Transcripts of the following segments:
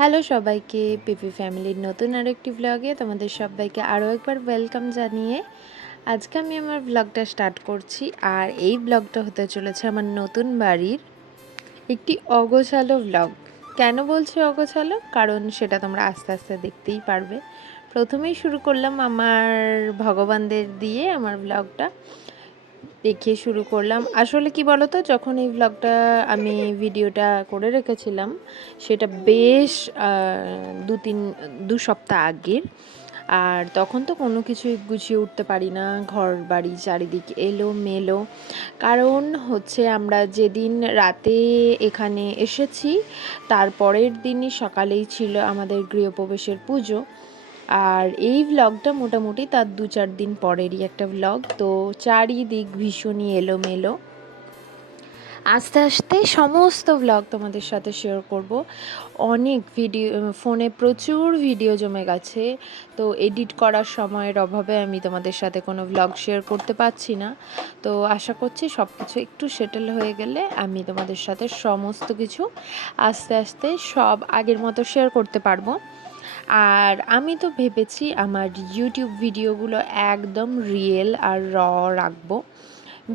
Hello সবাইকে, পিপি ফ্যামিলির নতুন আরেকটি ব্লগে তোমাদের সবাইকে আরও একবার ওয়েলকাম জানিয়ে আজকে আমি আমার ব্লগটা স্টার্ট করছি। আর এই ব্লগটা হতে চলেছে আমার নতুন বাড়ির একটি অগোছালো ব্লগ। কেন বলছি অগোছালো? কারণ সেটা তোমরা আস্তে আস্তে দেখতেই পারবে। প্রথমেই শুরু করলাম আমার ভগবানদের দিয়ে আমার ব্লগটা দেখিয়ে শুরু করলাম। আসলে কি বলো তো, যখন এই ব্লগটা আমি ভিডিওটা করে রেখেছিলাম সেটা বেশ দু সপ্তাহ আগের। আর তখন তো কোনো কিছুই গুছিয়ে উঠতে পারি না, ঘর বাড়ি চারিদিকে এলোমেলো। কারণ হচ্ছে আমরা যেদিন রাতে এখানে এসেছি তার পরের দিনই সকালেই ছিল আমাদের গৃহপ্রবেশের পুজো। আর এই ব্লগটা মোটামুটি তার 2-4 দিন পরেরই একটা ব্লগ। তো চারিদিক ভীষণই এলোমেলো। আস্তে আস্তে সমস্ত ব্লগ তোমাদের সাথে শেয়ার করব। অনেক ভিডিও, ফোনে প্রচুর ভিডিও জমে গেছে, তো এডিট করার সময়ের অভাবে আমি তোমাদের সাথে কোনো ব্লগ শেয়ার করতে পারছি না। তো আশা করছি সব কিছু একটু সেটেল হয়ে গেলে আমি তোমাদের সাথে সমস্ত কিছু আস্তে আস্তে সব আগের মতো শেয়ার করতে পারবো। আর আমি তো ভেবেছি আমার ইউটিউব ভিডিওগুলো একদম রিয়েল আর রাখবো,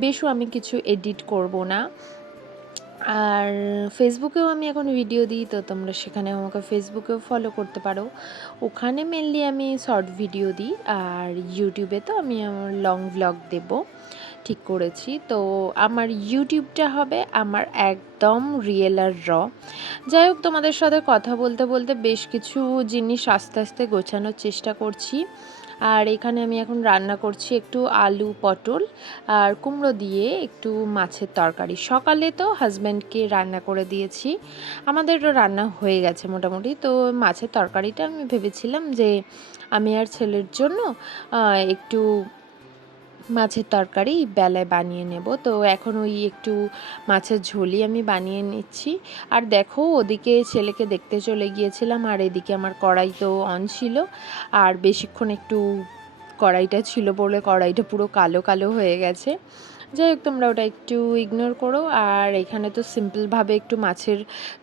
বেশু আমি কিছু এডিট করব না। আর ফেসবুকেও আমি এখন ভিডিও দিই, তো তোমরা সেখানেও আমাকে ফেসবুকেও ফলো করতে পারো। ওখানে মেনলি আমি শর্ট ভিডিও দিই, আর ইউটিউবে তো আমি আমার লং ভ্লগ দেব ঠিক করেছি। তো আমার ইউটিউবটা হবে আমার একদম রিয়েল আর যাই হোক, তোমাদের সাথে কথা বলতে বলতে বেশ কিছু জিনিস আস্তে আস্তে গোছানোর চেষ্টা করছি। আর এখানে আমি এখন রান্না করছি একটু আলু পটল আর কুমড়ো দিয়ে একটু মাছের তরকারি। সকালে তো হাজব্যান্ডকে রান্না করে দিয়েছি, আমাদেরও রান্না হয়ে গেছে মোটামুটি। তো মাছের তরকারিটা আমি ভেবেছিলাম যে আমি আর ছেলের জন্য একটু মাছের তরকারি বেলায় বানিয়ে নেব। তো এখন ওই একটু মাছের ঝোলই আমি বানিয়ে নিচ্ছি। আর দেখো, ওদিকে ছেলেকে দেখতে চলে গিয়েছিলাম আর এদিকে আমার কড়াই তো অন ছিল। আর বেশিক্ষণ একটু কড়াইটা ছিল বলে কড়াইটা পুরো কালো কালো হয়ে গেছে। যাই হোক, তোমরা ওটা একটু ইগনোর করো। আর এখানে তো সিম্পলভাবে একটু মাছের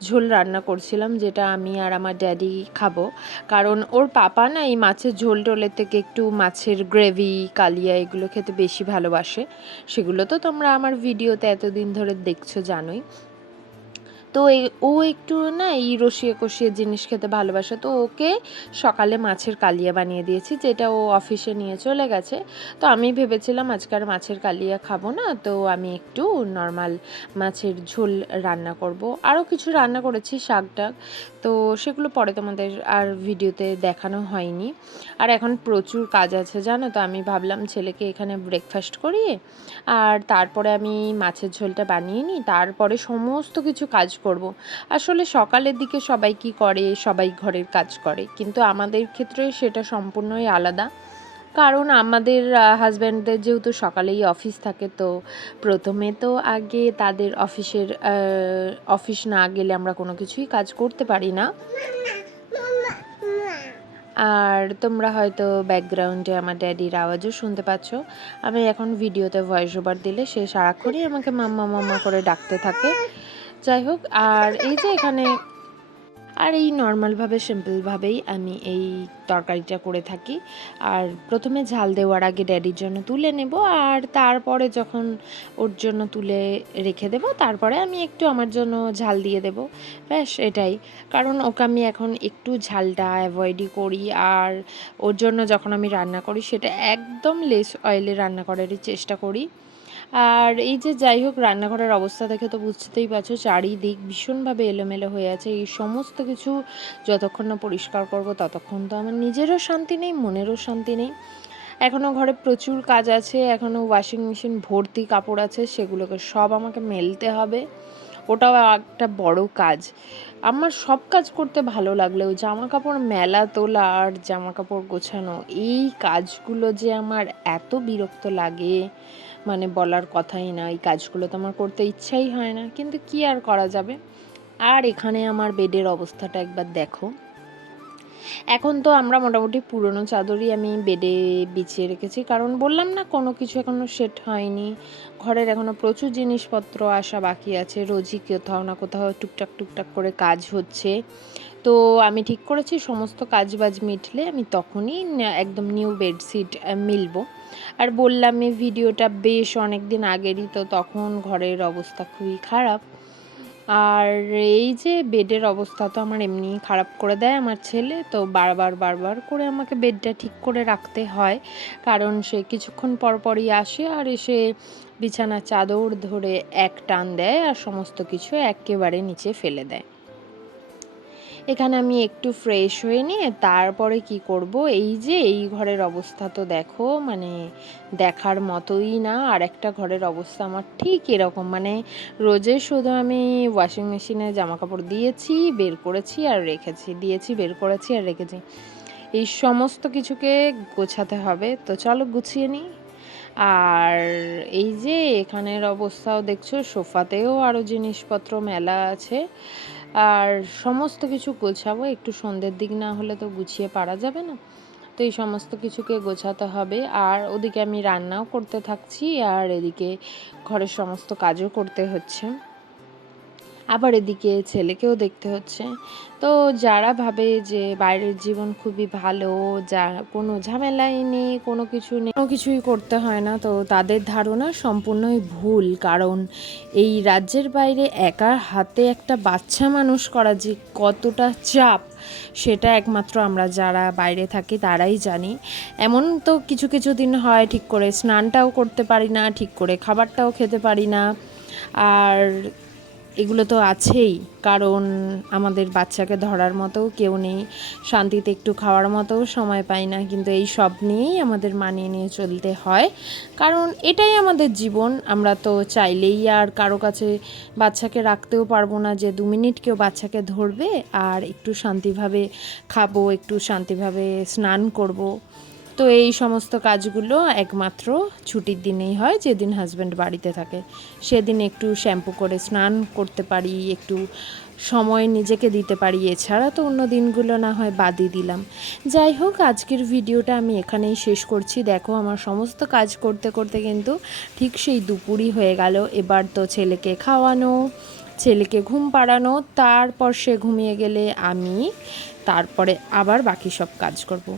ঝোল রান্না করছিলাম, যেটা আমি আর আমার ড্যাডি খাবো। কারণ ওর পাপা না এই মাছের ঝোল টোলের থেকে একটু মাছের গ্রেভি, কালিয়া এগুলো খেতে বেশি ভালোবাসে। সেগুলো তো তোমরা আমার ভিডিওতে এতদিন ধরে দেখছো, জানোই। তো ও একটু না এই রসিয়ে কষিয়ে জিনিস খেতে ভালোবাসে। তো ওকে সকালে মাছের কালিয়া বানিয়ে দিয়েছি, যেটা ও অফিসে নিয়ে চলে গেছে। তো আমি ভেবেছিলাম আজকাল মাছের কালিয়া খাবো না, তো আমি একটু নর্মাল মাছের ঝোল রান্না করব। আরও কিছু রান্না করেছি, শাক টাক, তো সেগুলো পরে তোমাদের আর ভিডিওতে দেখানো হয়নি। আর এখন প্রচুর কাজ আছে জানো তো, আমি ভাবলাম ছেলেকে এখানে ব্রেকফাস্ট করিয়ে আর তারপরে আমি মাছের ঝোলটা বানিয়ে নিই, তারপরে সমস্ত কিছু কাজ করব। আসলে সকালের দিকে সবাই কি করে, সবাই ঘরের কাজ করে, কিন্তু আমাদের ক্ষেত্রে সেটা সম্পূর্ণই আলাদা। কারণ আমাদের হাজব্যান্ডদের যেহেতু সকালেই অফিস থাকে, তো প্রথমে তো আগে তাদের অফিস না গেলে আমরা কোনো কিছুই কাজ করতে পারি না। আর তোমরা হয়তো ব্যাকগ্রাউন্ডে আমার ড্যাডির আওয়াজও শুনতে পাচ্ছ। আমি এখন ভিডিওতে ভয়েস ওভার দিলে সে সারাক্ষণই আমাকে মাম্মা মাম্মা করে ডাকতে থাকে। যাই হোক, আর এই যে এখানে আর এই নর্মালভাবে সিম্পলভাবেই আমি এই তরকারিটা করে থাকি। আর প্রথমে ঝাল দেওয়ার আগে ড্যাডির জন্য তুলে নেব, আর তারপরে যখন ওর জন্য তুলে রেখে দেব তারপরে আমি একটু আমার জন্য ঝাল দিয়ে দেব। ব্যাস এটাই। কারণ ওকে আমি এখন একটু ঝালটা অ্যাভয়েডই করি। আর ওর জন্য যখন আমি রান্না করি সেটা একদম লেস অয়েলে রান্না করারই চেষ্টা করি। আর এই যে যাই হোক, রান্নাঘরের অবস্থা দেখে তো বুঝতেই পারছো চারিদিক ভীষণভাবে এলোমেলো হয়ে আছে। এই সমস্ত কিছু যতক্ষণ না পরিষ্কার করব ততক্ষণ তো আমার নিজেরও শান্তি নেই, মনেরও শান্তি নেই। এখনও ঘরে প্রচুর কাজ আছে, এখনও ওয়াশিং মেশিন ভর্তি কাপড় আছে, সেগুলোকে সব আমাকে মেলতে হবে। ওটাও একটা বড় কাজ। আমার সব কাজ করতে ভালো লাগলেও জামা কাপড় মেলা, তোলা আর জামা কাপড় গোছানো, এই কাজগুলো যে আমার এত বিরক্ত লাগে, মানে বলার কথাই না। এই কাজগুলো তো আমার করতে ইচ্ছাই হয় না, কিন্তু কি আর করা যাবে। আর এখানে আমার বেডের অবস্থাটা একবার দেখো। এখন তো আমরা মোটামুটি পুরনো চাদরই আমি বেডে বিছিয়ে রেখেছি, কারণ বললাম না কোনো কিছু এখনও সেট হয়নি, ঘরের এখনও প্রচুর জিনিসপত্র আসা বাকি আছে, রোজই কোথাও না কোথাও টুকটাক টুকটাক করে কাজ হচ্ছে। তো আমি ঠিক করেছি সমস্ত কাজবাজ মিটলে আমি তখনই একদম নিউ বেডশিট মিলবো। আর বললাম এই ভিডিওটা বেশ অনেক দিন আগেরই, তো তখন ঘরের অবস্থা খুবই খারাপ। আর এই যে বেডের অবস্থা তো আমার এমনিই খারাপ করে দেয় আমার ছেলে, তো বারবার করে আমাকে বেডটা ঠিক করে রাখতে হয়, কারণ সে কিছুক্ষণ পরই আসে আর এসে বিছানার চাদর ধরে এক টান দেয় আর সমস্ত কিছু একেবারে নিচে ফেলে দেয়। এখানে আমি একটু ফ্রেশ হয়ে নিয়ে তারপরে কি করব, এই যে এই ঘরের অবস্থা তো দেখো, মানে দেখার মতোই না। আর একটা ঘরের অবস্থা আমার ঠিক এরকম, মানে রোজে শুধু আমি ওয়াশিং মেশিনে জামা কাপড় দিয়েছি, বের করেছি আর রেখেছি, দিয়েছি, বের করেছি আর রেখেছি। এই সমস্ত কিছুকে গোছাতে হবে, তো চলো গুছিয়ে নিই। আর এই যে এখানের অবস্থাও দেখছো, সোফাতেও আরও জিনিসপত্র মেলা আছে, আর সমস্ত কিছু গোছাবো। একটু সন্ধ্যের দিক না হলে তো গুছিয়ে পারা যাবে না, তো এই সমস্ত কিছুকে গোছাতে হবে। আর ওদিকে আমি রান্নাও করতে থাকছি, আর এদিকে ঘরের সমস্ত কাজও করতে হচ্ছে, আবার এদিকে ছেলেকেও দেখতে হচ্ছে। তো যারা ভাবে যে বাইরের জীবন খুবই ভালো, যা কোনো ঝামেলাই নেই, কোনো কিছু নেই, কোনো কিছুই করতে হয় না, তো তাদের ধারণা সম্পূর্ণই ভুল। কারণ এই রাজ্যের বাইরে একার হাতে একটা বাচ্চা মানুষ করা যে কতটা চাপ, সেটা একমাত্র আমরা যারা বাইরে থাকি তারাই জানি। এমন তো কিছু কিছু দিন হয় ঠিক করে স্নানটাও করতে পারি না, ঠিক করে খাবারটাও খেতে পারি না, আর এগুলো তো আছেই, কারণ আমাদের বাচ্চাকে ধরার মতো কেউ নেই, শান্তিতে একটু খাওয়ার মতো সময় পাই না, কিন্তু এই সব নিয়েই আমাদের মানিয়ে নিয়ে চলতে হয়, কারণ এটাই আমাদের জীবন। আমরা তো চাইলেই আর কারো কাছে বাচ্চাকে রাখতেও পারবো না যে 2 মিনিট কেউ বাচ্চাকে ধরবে আর একটু শান্তিভাবে খাবো, একটু শান্তিভাবে স্নান করব। তো এই সমস্ত কাজগুলো একমাত্র ছুটির দিনেই হয়, যেদিন হাজব্যান্ড বাড়িতে থাকে, সেদিন একটু শ্যাম্পু করে স্নান করতে পারি, একটু সময় নিজেকে দিতে পারি, এছাড়া তো অন্য দিনগুলো না হয় বাদই দিলাম। যাই হোক, আজকের ভিডিওটা আমি এখানেই শেষ করছি। দেখো আমার সমস্ত কাজ করতে করতে কিন্তু ঠিক সেই দুপুরই হয়ে গেল। এবার তো ছেলেকে খাওয়ানো, ছেলেকে ঘুম পাড়ানো, তারপর সে ঘুমিয়ে গেলে আমি তারপরে আবার বাকি সব কাজ করব।